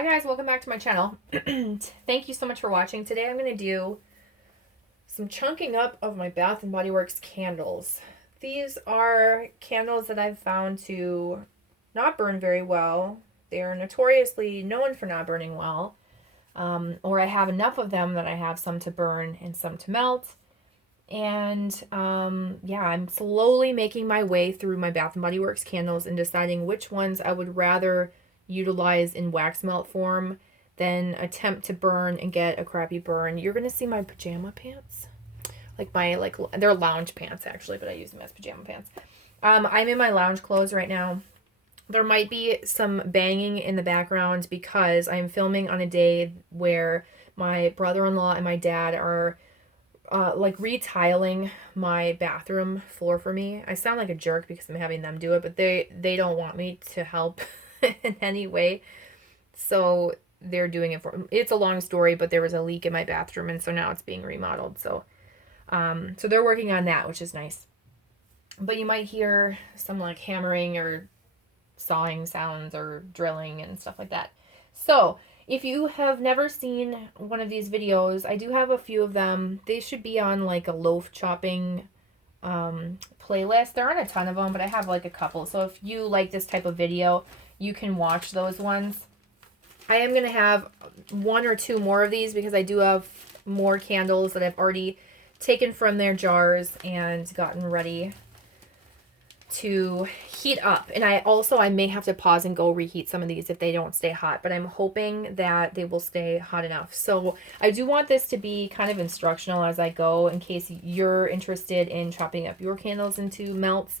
Hi guys, welcome back to my channel. Thank you so much for watching. Today I'm going to do some chunking up of my Bath & Body Works candles. These are candles that I've found to not burn very well. They are notoriously known for not burning well. Or I have enough of them that I have some to burn and some to melt. And yeah, I'm slowly making my way through my Bath & Body Works candles and deciding which ones I would rather utilize in wax melt form than attempt to burn and get a crappy burn. You're gonna see my pajama pants, they're lounge pants actually, but I use them as pajama pants. I'm in my lounge clothes right now. There might be some banging in the background because I'm filming on a day where my brother-in-law and my dad are retiling my bathroom floor for me. I sound like a jerk because I'm having them do it, but they don't want me to help in any way. So they're doing it for me. It's a long story, but there was a leak in my bathroom, and so now it's being remodeled. So they're working on that, which is nice. But you might hear some like hammering or sawing sounds or drilling and stuff like that. So if you have never seen one of these videos, I do have a few of them. They should be on like a loaf chopping playlist. There aren't a ton of them, but I have like a couple. So if you like this type of video, you can watch those ones. I am going to have one or two more of these because I do have more candles that I've already taken from their jars and gotten ready to heat up. And I may have to pause and go reheat some of these if they don't stay hot, but I'm hoping that they will stay hot enough. So I do want this to be kind of instructional as I go in case you're interested in chopping up your candles into melts.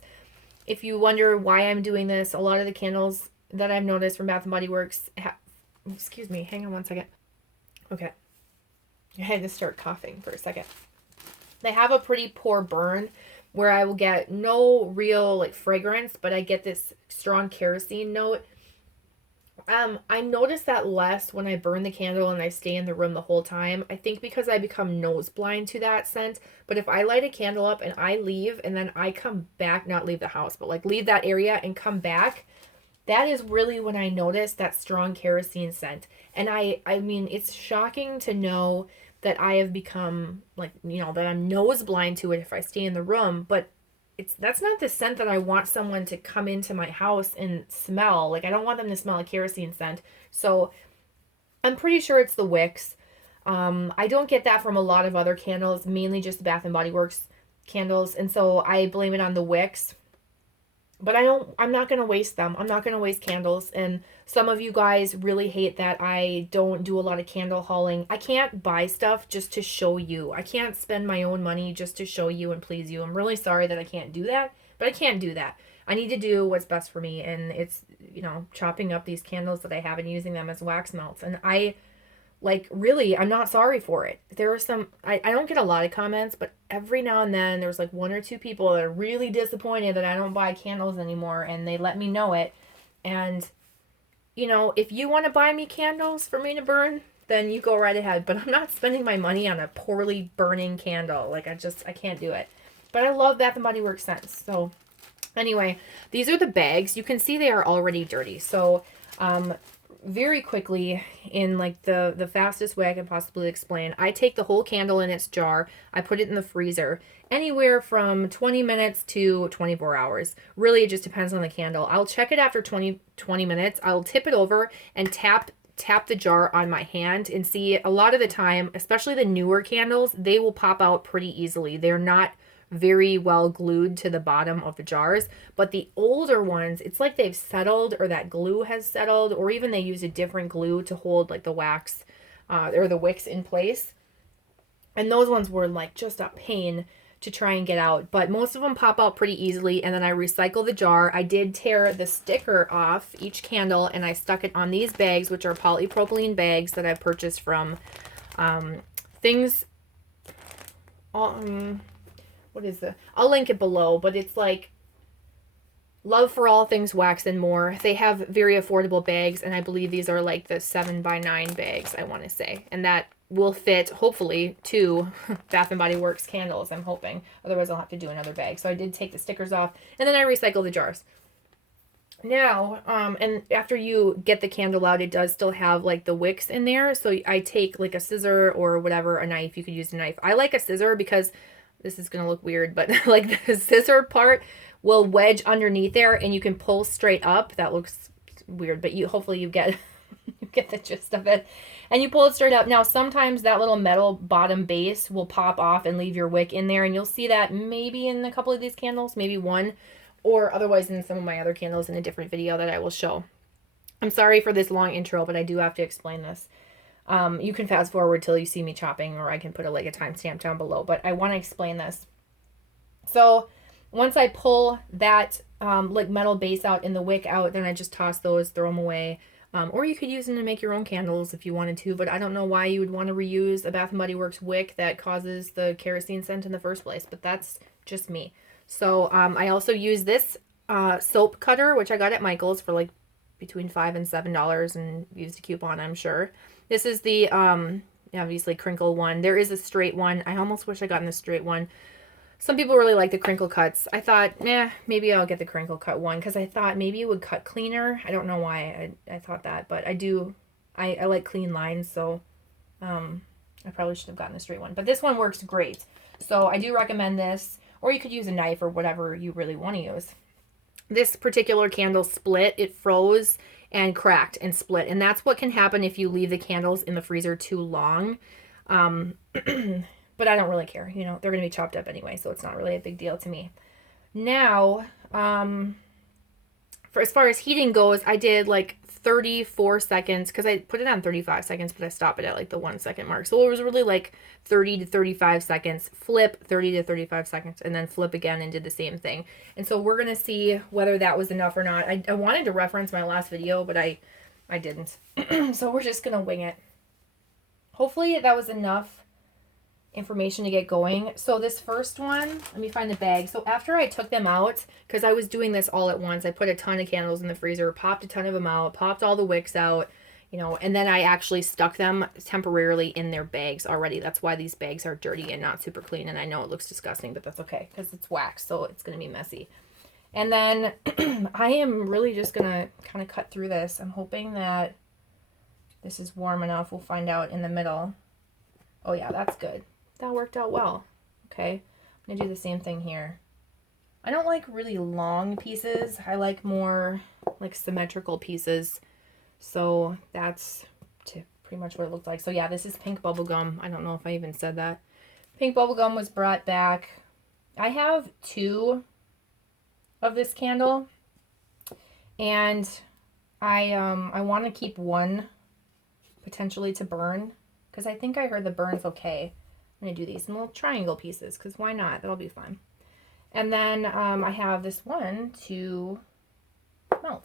If you wonder why I'm doing this, a lot of the candles that I've noticed from Bath & Body Works excuse me, hang on one second. Okay. I had to start coughing for a second. They have a pretty poor burn where I will get no real like fragrance, but I get this strong kerosene note. I notice that less when I burn the candle and I stay in the room the whole time. I think because I become nose blind to that scent. But if I light a candle up and I leave and then I come back, not leave the house, but like leave that area and come back, that is really when I notice that strong kerosene scent. And I mean, it's shocking to know that I have become like, that I'm nose blind to it if I stay in the room, but that's not the scent that I want someone to come into my house and smell. Like, I don't want them to smell a kerosene scent. So I'm pretty sure it's the wicks. I don't get that from a lot of other candles, mainly just the Bath & Body Works candles. And so I blame it on the wicks. But I'm not going to waste them. I'm not going to waste candles. And some of you guys really hate that I don't do a lot of candle hauling. I can't buy stuff just to show you. I can't spend my own money just to show you and please you. I'm really sorry that I can't do that, but I can't do that. I need to do what's best for me. And it's, chopping up these candles that I have and using them as wax melts. And really, I'm not sorry for it. There are some, I don't get a lot of comments, but every now and then there's like one or two people that are really disappointed that I don't buy candles anymore, and they let me know it. And, if you want to buy me candles for me to burn, then you go right ahead. But I'm not spending my money on a poorly burning candle. Like, I can't do it. But I love Bath & Body Works scents. So, anyway, these are the bags. You can see they are already dirty. So, very quickly, in like the fastest way I can possibly explain, I take the whole candle in its jar, I put it in the freezer, anywhere from 20 minutes to 24 hours. Really, it just depends on the candle. I'll check it after 20 minutes. I'll tip it over and tap the jar on my hand and see. A lot of the time, especially the newer candles, they will pop out pretty easily. They're not very well glued to the bottom of the jars, but the older ones, it's like they've settled, or that glue has settled, or even they use a different glue to hold like the wax or the wicks in place. And those ones were like just a pain to try and get out, but most of them pop out pretty easily. And then I recycle the jar. I did tear the sticker off each candle and I stuck it on these bags, which are polypropylene bags that I purchased from things what is the, I'll link it below, but it's like Love for All Things Wax and More. They have very affordable bags, and I believe these are like the 7x9 bags, I want to say. And that will fit, hopefully, 2 Bath & Body Works candles, I'm hoping. Otherwise, I'll have to do another bag. So I did take the stickers off, and then I recycle the jars. Now, and after you get the candle out, it does still have like the wicks in there. So I take like a scissor or whatever, a knife. You could use a knife. I like a scissor because this is going to look weird, but like the scissor part will wedge underneath there and you can pull straight up. That looks weird, but hopefully you get you get the gist of it. And you pull it straight up. Now, sometimes that little metal bottom base will pop off and leave your wick in there, and you'll see that maybe in a couple of these candles, maybe one, or otherwise in some of my other candles in a different video that I will show. I'm sorry for this long intro, but I do have to explain this. You can fast forward till you see me chopping, or I can put a timestamp down below, but I want to explain this. So once I pull that metal base out and the wick out, then I just toss those, throw them away. Or you could use them to make your own candles if you wanted to, but I don't know why you would want to reuse a Bath & Body Works wick that causes the kerosene scent in the first place, but that's just me. So I also use this soap cutter, which I got at Michael's for like between $5 and $7 and used a coupon, I'm sure. This is the obviously crinkle one. There is a straight one. I almost wish I got in the straight one. Some people really like the crinkle cuts. I thought, maybe I'll get the crinkle cut one because I thought maybe it would cut cleaner. I don't know why I thought that, but I do. I like clean lines, so I probably should have gotten the straight one. But this one works great. So I do recommend this. Or you could use a knife or whatever you really want to use. This particular candle split. It froze and cracked and split. And that's what can happen if you leave the candles in the freezer too long. But I don't really care. You know, they're going to be chopped up anyway, so it's not really a big deal to me. Now, for as far as heating goes, I did like 34 seconds because I put it on 35 seconds, but I stopped it at like the 1 second mark. So it was really like 30 to 35 seconds, flip 30 to 35 seconds, and then flip again and did the same thing. And so we're going to see whether that was enough or not. I wanted to reference my last video, but I didn't. So we're just going to wing it. Hopefully that was enough information to get going. So this first one, let me find the bag. So after I took them out, because I was doing this all at once, I put a ton of candles in the freezer, popped a ton of them out, popped all the wicks out, you know, and then I actually stuck them temporarily in their bags already. That's why these bags are dirty and not super clean. And I know it looks disgusting, but that's okay because it's wax, so it's going to be messy. And then I am really just going to kind of cut through this. I'm hoping that this is warm enough. We'll find out in the middle. Oh yeah, that's good. That worked out well. Okay, I'm gonna do the same thing here. I don't like really long pieces. I like more like symmetrical pieces. So that's pretty much what it looked like. So yeah, this is pink bubblegum. I don't know if I even said that. Pink bubblegum was brought back. I have 2 of this candle, and I want to keep one potentially to burn because I think I heard the burn's okay. I'm going to do these in little triangle pieces because why not? That'll be fun. And then I have this one to melt.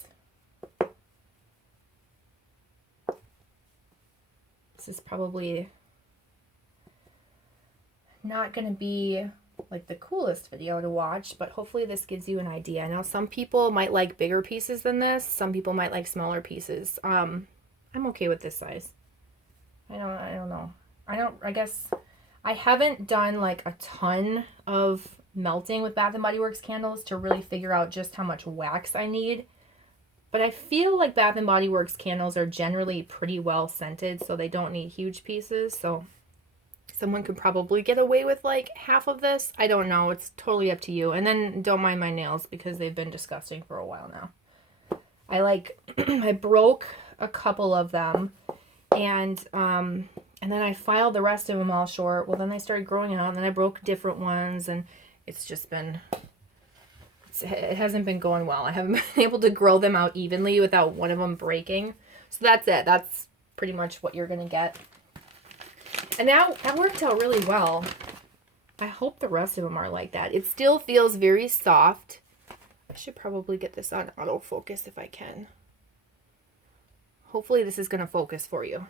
This is probably not going to be like the coolest video to watch, but hopefully this gives you an idea. Now some people might like bigger pieces than this. Some people might like smaller pieces. I'm okay with this size. I don't know. I guess I haven't done like a ton of melting with Bath & Body Works candles to really figure out just how much wax I need. But I feel like Bath & Body Works candles are generally pretty well scented, so they don't need huge pieces. So someone could probably get away with like half of this. I don't know. It's totally up to you. And then don't mind my nails because they've been disgusting for a while now. I broke a couple of them, and then I filed the rest of them all short. Well, then they started growing out, and then I broke different ones, and it's just been, it hasn't been going well. I haven't been able to grow them out evenly without one of them breaking. So that's it. That's pretty much what you're going to get. And now that worked out really well. I hope the rest of them are like that. It still feels very soft. I should probably get this on autofocus if I can. Hopefully this is going to focus for you.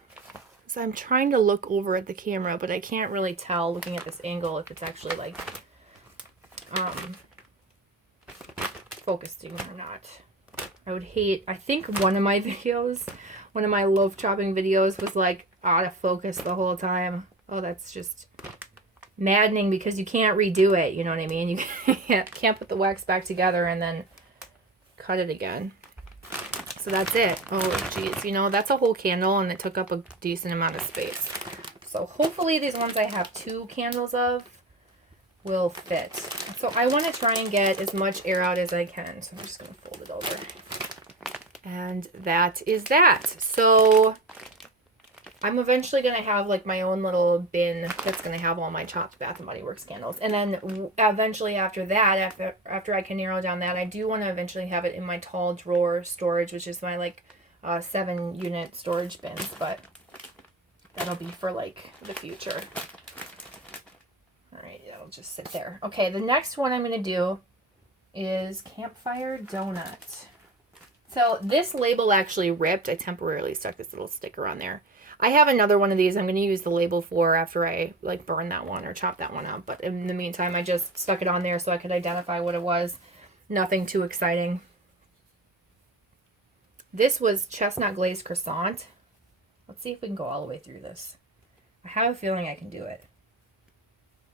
So I'm trying to look over at the camera, but I can't really tell looking at this angle if it's actually like focusing or not. I would hate, I think one of my videos, one of my loaf chopping videos was like out of focus the whole time. Oh, that's just maddening because you can't redo it, you know what I mean? You can't put the wax back together and then cut it again. So that's it. Oh, geez. You know, that's a whole candle, and it took up a decent amount of space. So hopefully these ones I have 2 candles of will fit. So I want to try and get as much air out as I can. So I'm just going to fold it over. And that is that. So I'm eventually going to have like my own little bin that's going to have all my chopped Bath & Body Works candles. And then eventually after that, after I can narrow down that, I do want to eventually have it in my tall drawer storage, which is my like 7-unit storage bins. But that'll be for like the future. All right, it'll just sit there. Okay, the next one I'm going to do is Campfire Donut. So this label actually ripped. I temporarily stuck this little sticker on there. I have another one of these I'm going to use the label for after I like burn that one or chop that one up. But in the meantime, I just stuck it on there so I could identify what it was. Nothing too exciting. This was Chestnut Glazed Croissant. Let's see if we can go all the way through this. I have a feeling I can do it.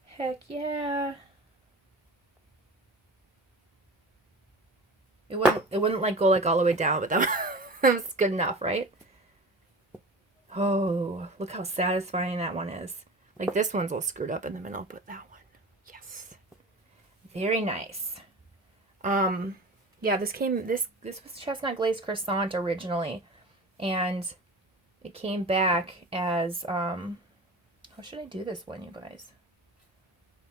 Heck yeah. It wouldn't like go like all the way down, but that was good enough, right? Oh, look how satisfying that one is. Like this one's all screwed up in the middle, but that one, yes. Very nice. Yeah, this was Chestnut Glazed Croissant originally, and it came back as how should I do this one, you guys?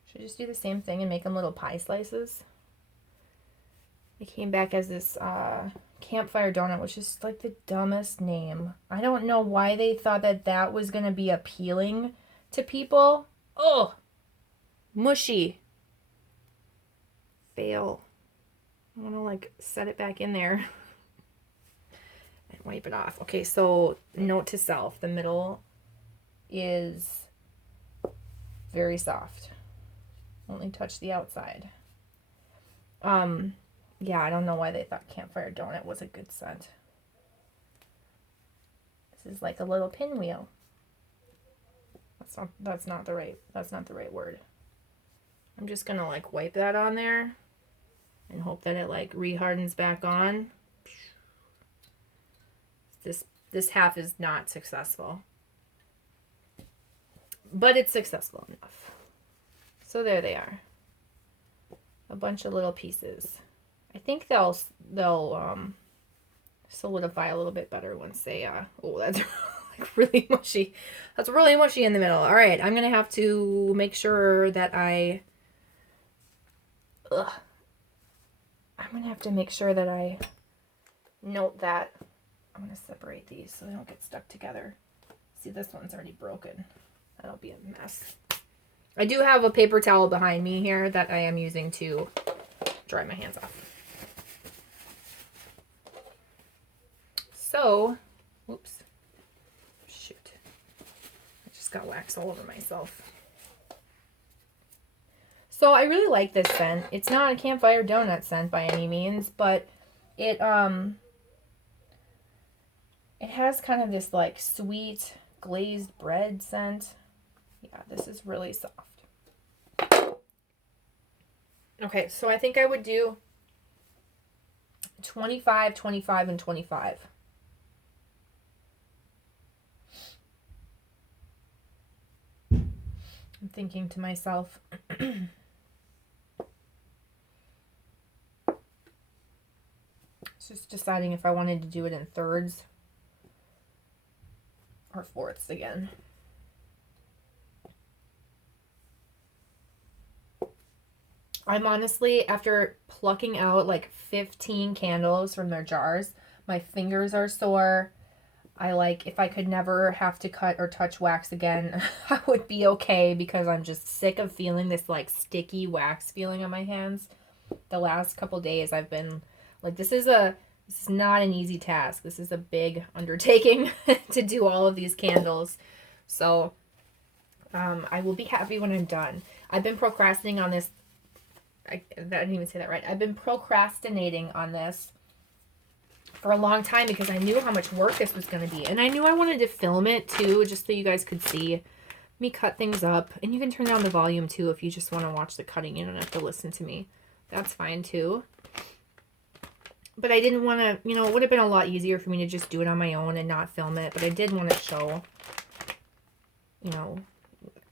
Should I just do the same thing and make them little pie slices? It came back as this Campfire Donut, which is like the dumbest name. I don't know why they thought that that was going to be appealing to people. Oh, mushy. Fail. I want to like set it back in there and wipe it off. Okay, so note to self, the middle is very soft. Only touch the outside. Yeah, I don't know why they thought Campfire Donut was a good scent. This is like a little pinwheel. That's not the right word. I'm just gonna like wipe that on there and hope that it like rehardens back on. This half is not successful, but it's successful enough. So there they are. A bunch of little pieces. I think they'll solidify a little bit better once they oh, that's like really mushy. That's really mushy in the middle. All right, I'm gonna have to make sure that I'm gonna have to make sure that I note that. I'm gonna separate these so they don't get stuck together. See, this one's already broken. That'll be a mess. I do have a paper towel behind me here that I am using to dry my hands off. So, whoops, shoot. I just got wax all over myself. So I really like this scent. It's not a Campfire Donut scent by any means, but it has kind of this like sweet glazed bread scent. Yeah, this is really soft. Okay, so I think I would do 25, 25, and 25. I'm thinking to myself, just deciding if I wanted to do it in thirds or fourths again. I'm honestly, after plucking out like 15 candles from their jars, my fingers are sore. I like, if I could never have to cut or touch wax again, I would be okay, because I'm just sick of feeling this like sticky wax feeling on my hands. The last couple days I've been like, this is not an easy task. This is a big undertaking to do all of these candles. So I will be happy when I'm done. I've been procrastinating on this. I didn't even say that right. I've been procrastinating on this for a long time because I knew how much work this was going to be. And I knew I wanted to film it too, just so you guys could see me cut things up. And you can turn down the volume too if you just want to watch the cutting. You don't have to listen to me. That's fine too. But I didn't want to, you know, it would have been a lot easier for me to just do it on my own and not film it. But I did want to show, you know,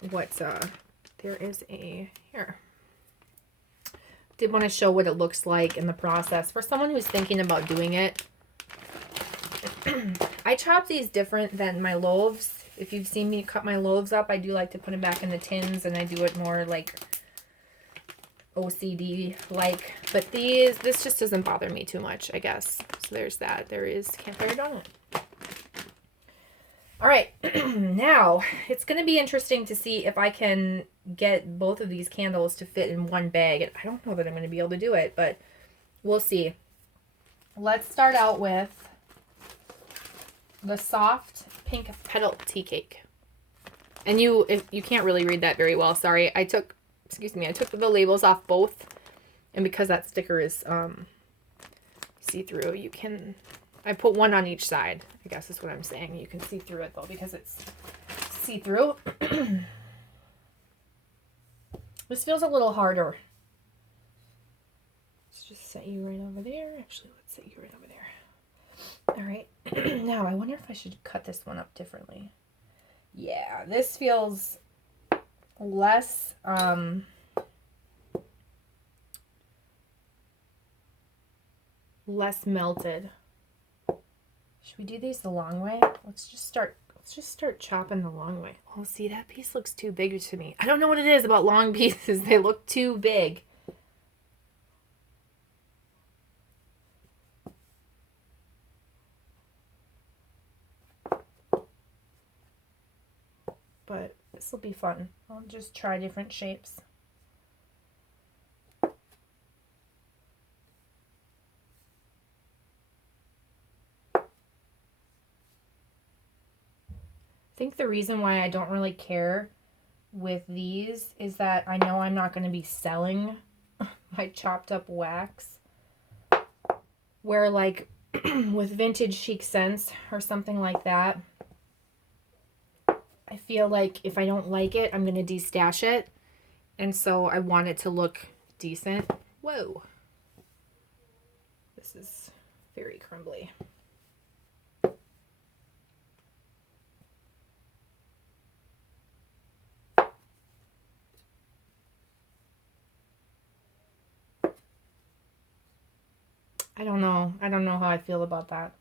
what, there is a, here. Did want to show what it looks like in the process. For someone who's thinking about doing it, I chop these different than my loaves. If you've seen me cut my loaves up, I do like to put them back in the tins, and I do it more like OCD like. But this just doesn't bother me too much, I guess. So there's that. There is Campfire Donut. All right, now it's going to be interesting to see if I can get both of these candles to fit in one bag. And I don't know that I'm going to be able to do it, but we'll see. Let's start out with the soft pink petal tea cake. And you can't really read that very well, sorry. I took the labels off both, and because that sticker is see-through, I put one on each side, I guess is what I'm saying. You can see through it though because it's see-through. This feels a little harder. Let's just set you right over there. Actually, let's set you right over there. All right. Now, I wonder if I should cut this one up differently. Yeah, this feels less less melted. Should we do these the long way? Let's just start chopping the long way. Oh, see, that piece looks too big to me. I don't know what it is about long pieces. They look too big. But this will be fun. I'll just try different shapes. I think the reason why I don't really care with these is that I know I'm not going to be selling my chopped up wax. Where like with vintage chic scents or something like that, I feel like if I don't like it, I'm going to destash it. And so I want it to look decent. Whoa. This is very crumbly. I don't know. I don't know how I feel about that.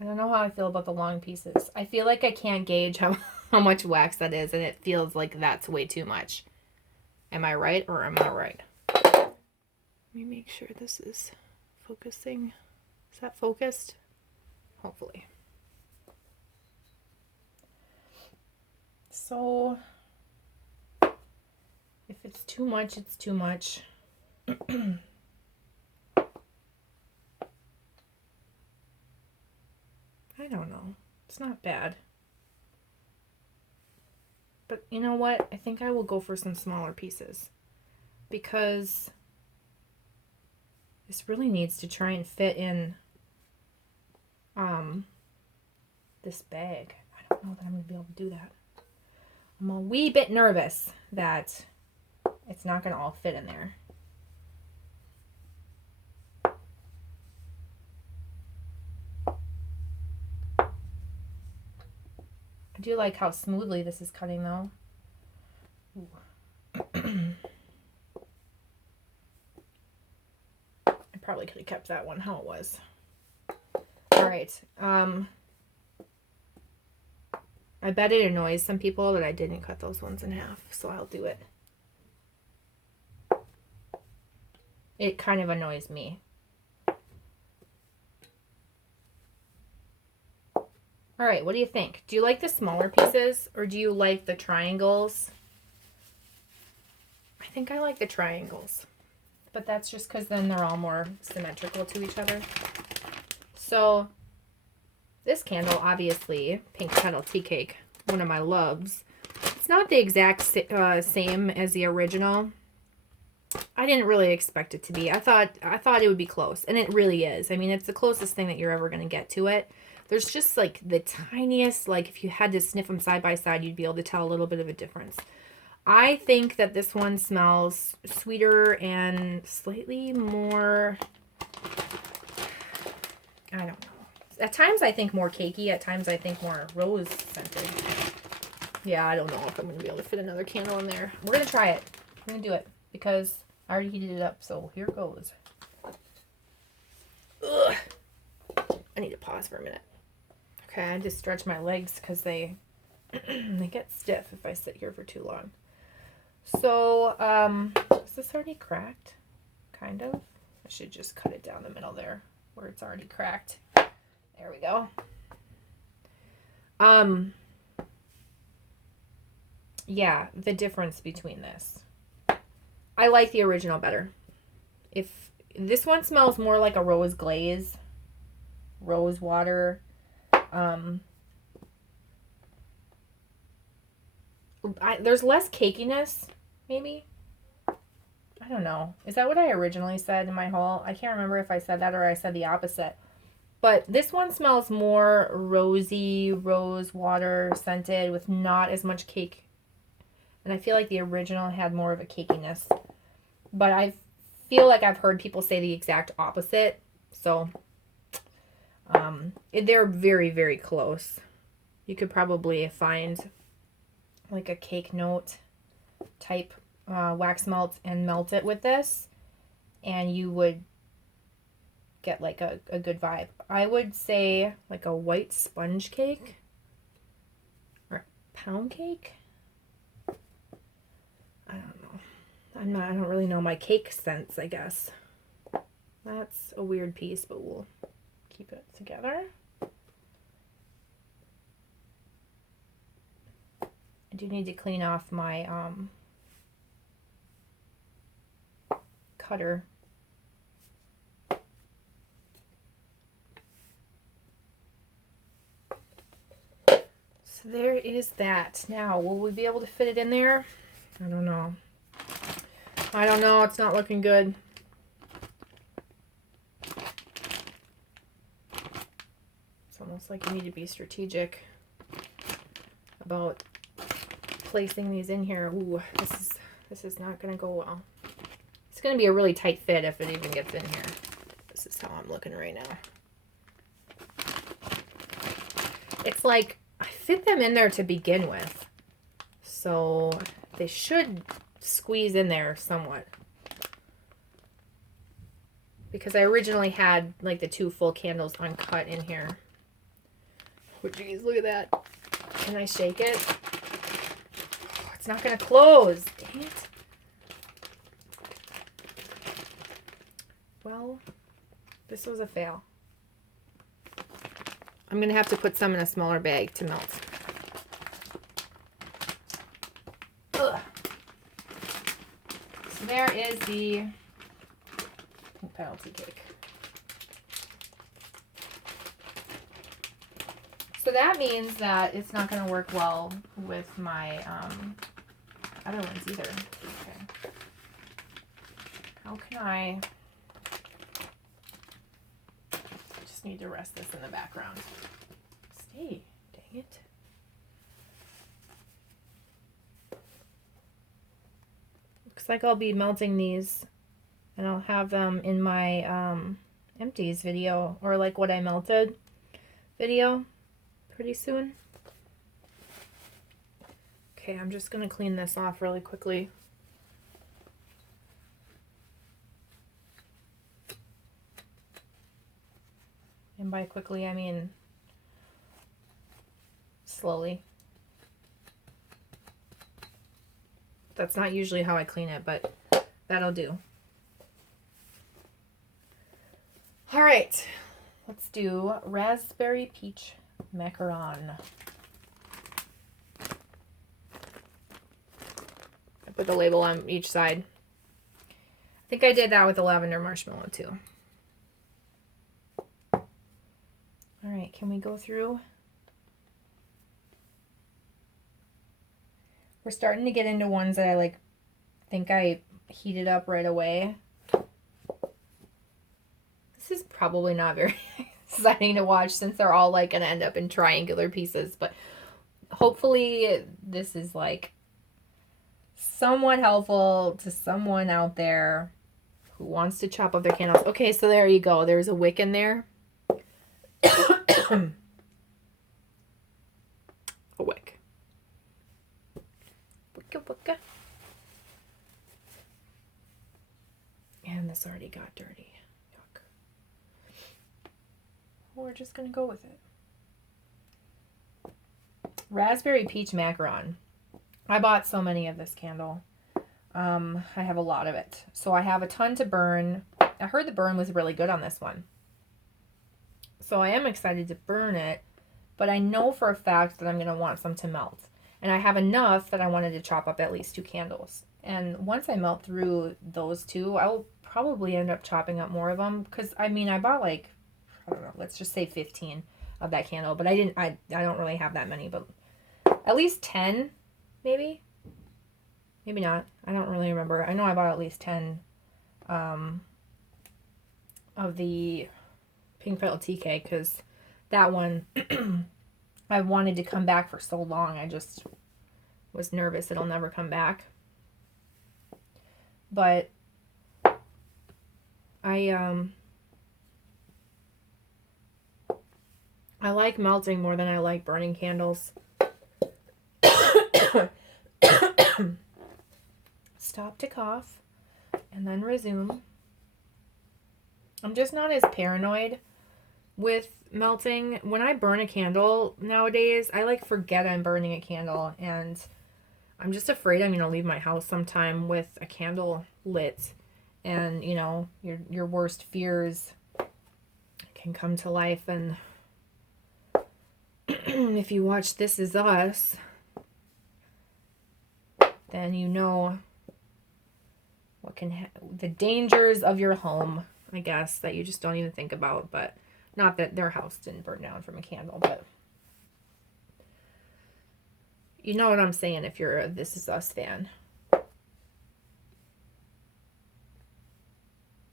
I don't know how I feel about the long pieces. I feel like I can't gauge how much wax that is, and it feels like that's way too much. Am I right or am I right? Let me make sure this is focusing. Is that focused? Hopefully. So if it's too much, it's too much. I don't know. It's not bad. But you know what? I think I will go for some smaller pieces because this really needs to try and fit in this bag. I don't know that I'm going to be able to do that. I'm a wee bit nervous that it's not going to all fit in there. I do like how smoothly this is cutting though. I probably could have kept that one how it was. All right. I bet it annoys some people that I didn't cut those ones in half, so I'll do it. It kind of annoys me. All right, what do you think? Do you like the smaller pieces or do you like the triangles? I think I like the triangles, but that's just because then they're all more symmetrical to each other. So this candle, obviously, Pink Petal Tea Cake, one of my loves. It's not the exact same as the original. I didn't really expect it to be. I thought it would be close, and it really is. I mean, it's the closest thing that you're ever going to get to it. There's just like the tiniest, like if you had to sniff them side by side, you'd be able to tell a little bit of a difference. I think that this one smells sweeter and slightly more, I don't know. At times I think more cakey, at times I think more rose scented. Yeah, I don't know if I'm going to be able to fit another candle in there. We're going to try it. We're going to do it because I already heated it up, so here goes. Ugh. I need to pause for a minute. Okay, I just stretch my legs because they they get stiff if I sit here for too long. So, is this already cracked? Kind of. I should just cut it down the middle there where it's already cracked. There we go. Yeah, the difference between this. I like the original better. If this one smells more like a rose glaze, rose water. There's less cakiness, maybe. I don't know. Is that what I originally said in my haul? I can't remember if I said that or I said the opposite. But this one smells more rosy, rose water scented with not as much cake. And I feel like the original had more of a cakiness. But I feel like I've heard people say the exact opposite. So they're very, very close. You could probably find like a cake note type wax melt and melt it with this. And you would get like a good vibe. I would say like a white sponge cake or pound cake. I don't know. I don't really know my cake sense, I guess. That's a weird piece, but we'll keep it together. I do need to clean off my cutter. So there is that. Now, will we be able to fit it in there? I don't know. I don't know. It's not looking good. It's almost like you need to be strategic about placing these in here. Ooh, this is not going to go well. It's going to be a really tight fit if it even gets in here. This is how I'm looking right now. It's like I fit them in there to begin with, so they should squeeze in there somewhat. Because I originally had like the 2 full candles uncut in here. Oh geez, look at that. Can I shake it? Oh, it's not going to close. Dang it. Well, this was a fail. I'm going to have to put some in a smaller bag to melt. Ugh. So there is the penalty cake. So that means that it's not going to work well with my other ones either. Okay. How can I... need to rest this in the background. Stay, dang it. Looks like I'll be melting these and I'll have them in my empties video or like what I melted video pretty soon. Okay, I'm just gonna clean this off really quickly. And by quickly, I mean slowly. That's not usually how I clean it, but that'll do. All right, let's do raspberry peach macaron. I put the label on each side. I think I did that with the lavender marshmallow too. All right, can we go through? We're starting to get into ones that I think I heated up right away. This is probably not very exciting to watch since they're all like gonna end up in triangular pieces, but hopefully this is like somewhat helpful to someone out there who wants to chop up their candles. Okay, so there you go. There's a wick in there. A wick. Wicka wicka. And this already got dirty. Yuck. We're just going to go with it. Raspberry Peach Macaron. I bought so many of this candle. I have a lot of it. So I have a ton to burn. I heard the burn was really good on this one. So I am excited to burn it, but I know for a fact that I'm going to want some to melt. And I have enough that I wanted to chop up at least 2 candles. And once I melt through those 2, I will probably end up chopping up more of them. Because, I mean, I bought like, I don't know, let's just say 15 of that candle. But I don't really have that many, but at least 10, maybe. Maybe not. I don't really remember. I know I bought at least 10 of the Pink Petal TK, because that one I wanted to come back for so long. I just was nervous it'll never come back. But I like melting more than I like burning candles. Stop to cough and then resume. I'm just not as paranoid with melting. When I burn a candle nowadays, I like forget I'm burning a candle, and I'm just afraid I'm going to leave my house sometime with a candle lit, and you know, your worst fears can come to life. And if you watch This Is Us, then you know what can the dangers of your home, I guess, that you just don't even think about. But not that their house didn't burn down from a candle, but you know what I'm saying if you're a This Is Us fan.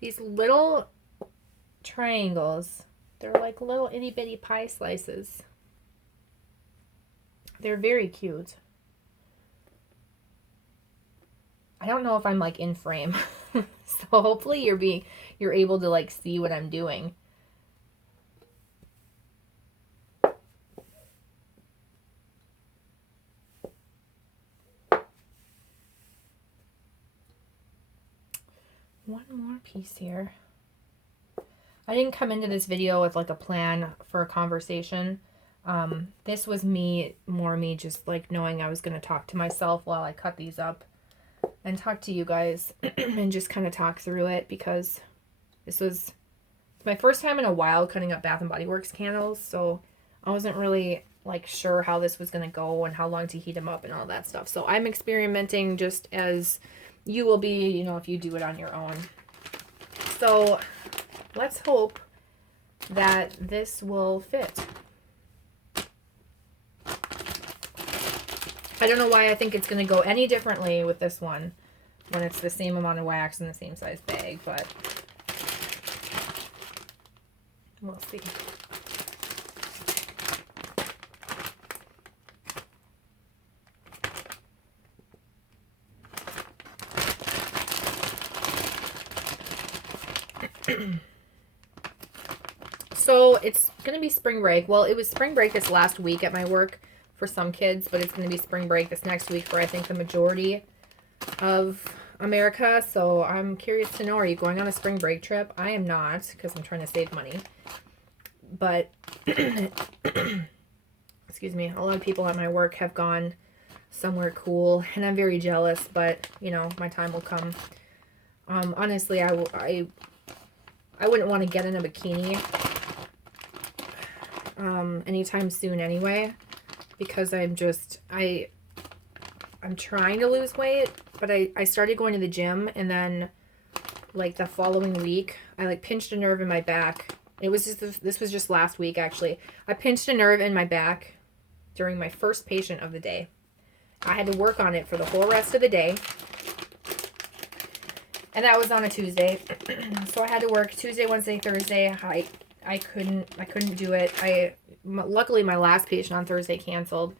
These little triangles, they're like little itty bitty pie slices. They're very cute. I don't know if I'm like in frame. So hopefully you're able to like see what I'm doing. One more piece here. I didn't come into this video with like a plan for a conversation. This was me just like knowing I was going to talk to myself while I cut these up and talk to you guys and just kind of talk through it, because this was my first time in a while cutting up Bath and Body Works candles, so I wasn't really like sure how this was going to go and how long to heat them up and all that stuff. So I'm experimenting just as you will be, you know, if you do it on your own. So let's hope that this will fit. I don't know why I think it's going to go any differently with this one when it's the same amount of wax in the same size bag, but we'll see. So it's going to be spring break. Well, it was spring break this last week at my work for some kids, but it's going to be spring break this next week for, I think, the majority of America. So I'm curious to know, are you going on a spring break trip? I am not, because I'm trying to save money. But, excuse me, a lot of people at my work have gone somewhere cool, and I'm very jealous, but, you know, my time will come. Honestly, I wouldn't want to get in a bikini anytime soon anyway, because I'm trying to lose weight, but I started going to the gym, and then like the following week I like pinched a nerve in my back. This was just last week actually. I pinched a nerve in my back during my first patient of the day. I had to work on it for the whole rest of the day. And that was on a Tuesday. So I had to work Tuesday, Wednesday, Thursday. I couldn't do it. Luckily my last patient on Thursday canceled.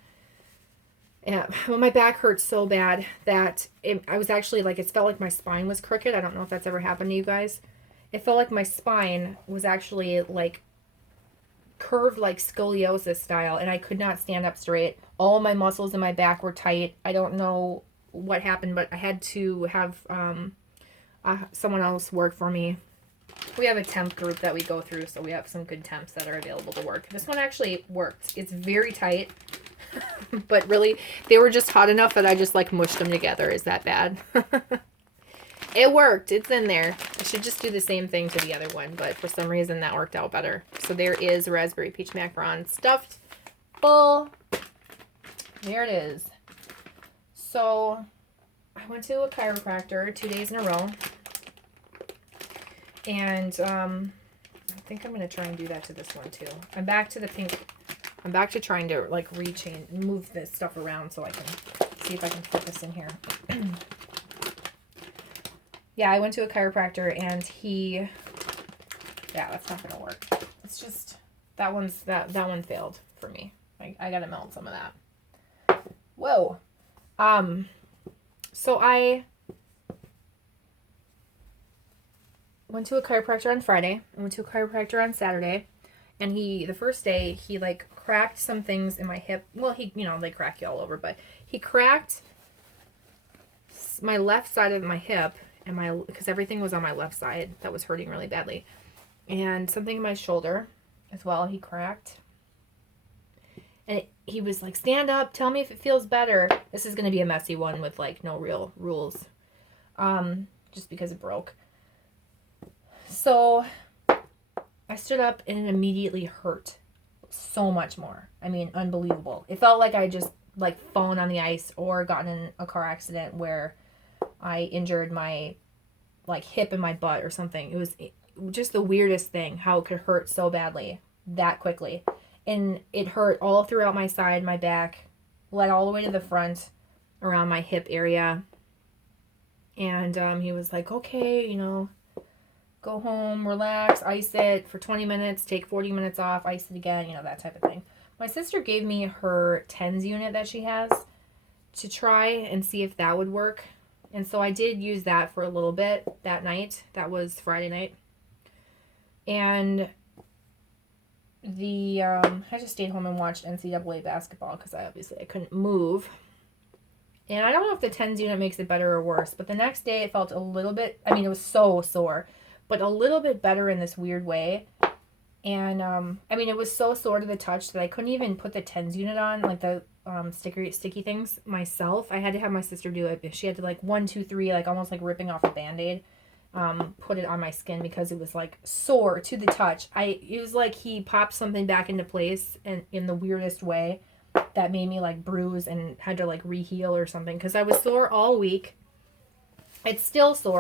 Yeah, well, my back hurt so bad that I was actually like, it felt like my spine was crooked. I don't know if that's ever happened to you guys. It felt like my spine was actually like curved like scoliosis style, and I could not stand up straight. All my muscles in my back were tight. I don't know what happened, but I had to have someone else work for me. We have a temp group that we go through, so we have some good temps that are available to work. This one actually worked. It's very tight, but really, they were just hot enough that I just like mushed them together. Is that bad? It worked. It's in there. I should just do the same thing to the other one, but for some reason that worked out better. So there is raspberry peach macaron stuffed full. There it is. So I went to a chiropractor 2 days in a row. And I think I'm going to try and do that to this one too. I'm back to the pink. I'm back to trying to like move this stuff around so I can see if I can fit this in here. Yeah, I went to a chiropractor and yeah, that's not gonna work. It's just that one failed for me. I gotta melt some of that. Whoa. So I went to a chiropractor on Friday. I went to a chiropractor on Saturday, and the first day he like cracked some things in my hip. Well, they crack you all over, but he cracked my left side of my hip. Because everything was on my left side that was hurting really badly. And something in my shoulder as well, he cracked. And he was like, stand up, tell me if it feels better. This is going to be a messy one with like no real rules. Just because it broke. So I stood up and it immediately hurt so much more. I mean, unbelievable. It felt like I just like fallen on the ice or gotten in a car accident where I injured my like hip and my butt or something. It was just the weirdest thing how it could hurt so badly that quickly. And it hurt all throughout my side, my back, led all the way to the front around my hip area. And he was like, okay, go home, relax, ice it for 20 minutes, take 40 minutes off, ice it again, that type of thing. My sister gave me her TENS unit that she has to try and see if that would work. And so I did use that for a little bit that night. That was Friday night. And I just stayed home and watched NCAA basketball because I couldn't move. And I don't know if the TENS unit makes it better or worse, but the next day it felt a little bit, it was so sore, but a little bit better in this weird way. And, it was so sore to the touch that I couldn't even put the TENS unit on, like the sticky things myself. I had to have my sister do it. She had to like 1, 2, 3, like almost like ripping off a Band-Aid, put it on my skin because it was like sore to the touch. It was like he popped something back into place and in the weirdest way that made me like bruise and had to like re-heal or something because I was sore all week. It's still sore.